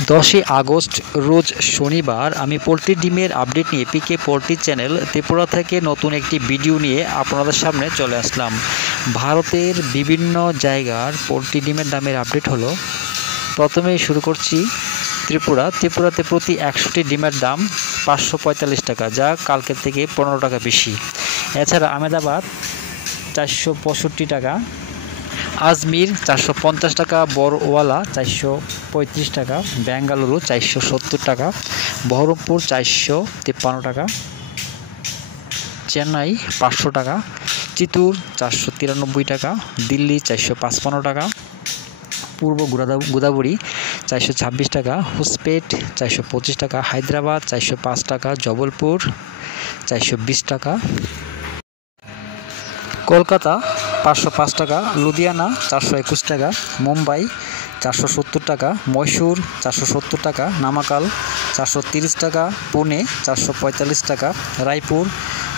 10ই August রোজ শনিবার আমি poultry ডিমের আপডেট নিয়ে পিকে পোলট্রি চ্যানেল ত্রিপুরা থেকে নতুন একটি ভিডিও নিয়ে আপনাদের সামনে চলে আসলাম। ভারতের বিভিন্ন জায়গার পোলট্রি ডিমের দামের আপডেট হলো। প্রথমেই শুরু করছি ত্রিপুরাতে প্রতি 100টি ডিমের দাম 545 টাকা, যা কালকের থেকে 15 টাকা বেশি। এছাড়া আহমেদাবাদ 465 টাকা, আজমির 450 টাকা, বড়ওয়ালা 435 টাকা, বেঙ্গালুরু 470 টাকা, বহরমপুর 453 টাকা, চেন্নাই 500 টাকা, চিত্তুর 493 টাকা, দিল্লি 455 টাকা, পূর্ব গোদাবরী 426 টাকা, হুসপেট 425 টাকা, হায়দ্রাবাদ 405 টাকা, জবলপুর 420 টাকা, কলকাতা 505 টাকা, লুধিয়ানা 421 টাকা, মুম্বাই 470 টাকা, মহীশূর 470 টাকা, নামাকাল 430 টাকা, পুনে 445 টাকা, রায়পুর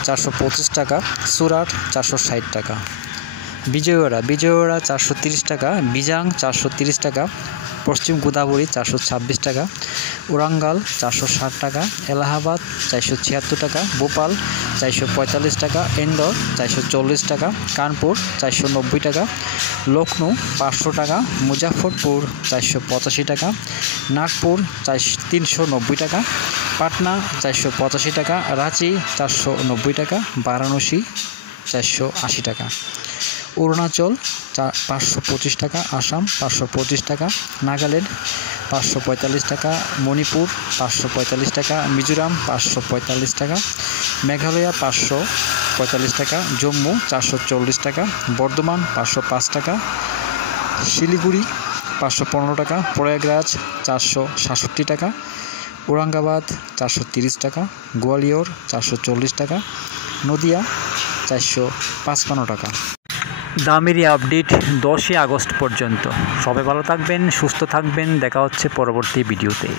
425 টাকা, সুরাট 460 টাকা, বিজয়ওয়াড়া 430 টাকা, বিজাং 430 টাকা, পশ্চিম গোদাবরী 426 টাকা, ওরাঙ্গাল 460 টাকা, এলাহাবাদ 476 টাকা, ভোপাল 445 টাকা, ইন্দোর 440 টাকা, কানপুর 490 টাকা, লখনৌ 500 টাকা, মুজাফরপুর 485 টাকা, নাগপুর 390 টাকা, পাটনা 485 টাকা, রাঁচি 490 টাকা, বারাণসী 480 টাকা, অরুণাচল 525 টাকা, আসাম 525 টাকা, নাগাল্যান্ড 545 টাকা, মণিপুর 545 টাকা, মিজোরাম 545 টাকা, মেঘালয় 545 টাকা, জম্মু 440 টাকা, বর্ধমান 505 টাকা, শিলিগুড়ি 515 টাকা, প্রয়াগরাজ 467 টাকা, ঔরঙ্গাবাদ 430 টাকা, গোয়ালিয়র 440 টাকা, নদিয়া 455 টাকা। দামের আপডেট 10ই আগস্ট পর্যন্ত। সবাই ভালো থাকবেন, সুস্থ থাকবেন। দেখা হচ্ছে পরবর্তী ভিডিওতে।